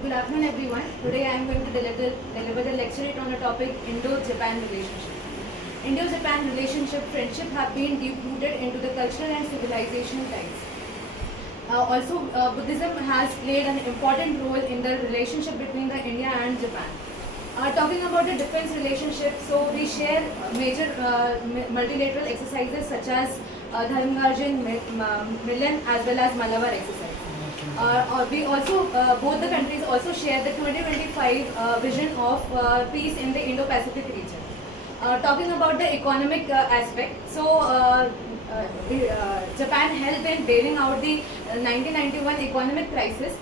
Good afternoon, everyone. Today I am going to deliver the lecture on the topic Indo-Japan relationship. Indo-Japan relationship friendship have been deep-rooted into the cultural and civilization ties. Buddhism has played an important role in the relationship between the India and Japan. Talking about the defense relationship, so we share major multilateral exercises such as Dharmgarjan, Milan as well as Malabar exercise. We also, both the countries also share the 2025 vision of peace in the Indo-Pacific region. Talking about the economic aspect, so Japan helped in bailing out the 1991 economic crisis,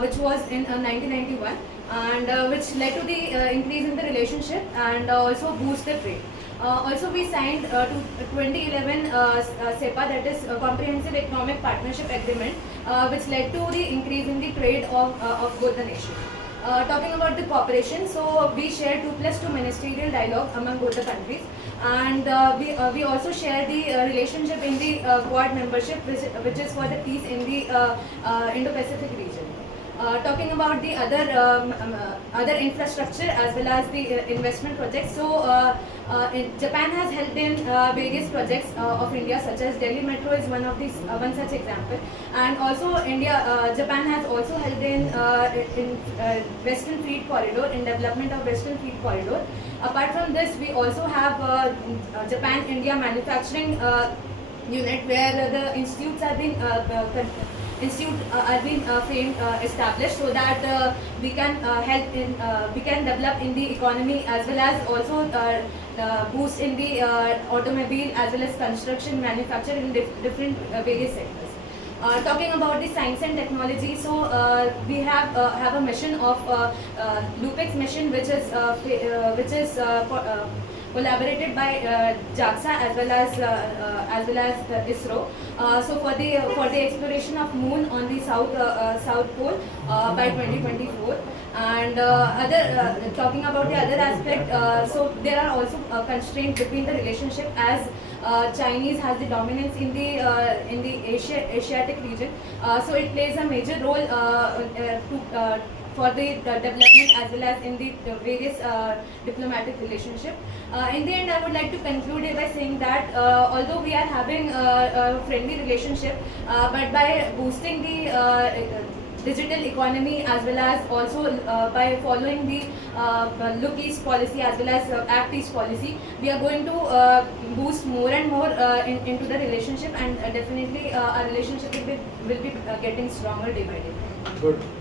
which was in 1991, and which led to the increase in the relationship and also boost the trade. Also, we signed 2011 CEPA, that is Comprehensive Economic Partnership Agreement, which led to the increase in the trade of both the nations. Talking about the cooperation, so we share 2+2 ministerial dialogue among both the countries, and we also share the relationship in the Quad membership, which is for the peace in the Indo-Pacific region. Talking about the other infrastructure as well as the investment projects. So Japan has helped in various projects of India, such as Delhi Metro is one such example, and also Japan has also helped in Western Fleet Corridor, in development of Western Fleet Corridor. Apart from this, we also have Japan India Manufacturing Unit, where the institutes have been established, so that we can help in we can develop in the economy, as well as also boost in the automobile as well as construction manufacture in different various sectors. Talking about the science and technology, so we have a mission of LUPEX mission, which is collaborated by JAXA as well as ISRO. So for the exploration of moon on the south pole by 2024, and talking about the other aspect, so there are also constraints between the relationship, as Chinese has the dominance in the Asiatic region, so it plays a major role for the development as well as in the various diplomatic relationship. In the end, I would like to conclude by saying that although we are having a friendly relationship, but by boosting the digital economy, as well as also by following the Look East policy as well as Act East policy, we are going to boost more and more into the relationship, and definitely our relationship will be getting stronger day by day. Good.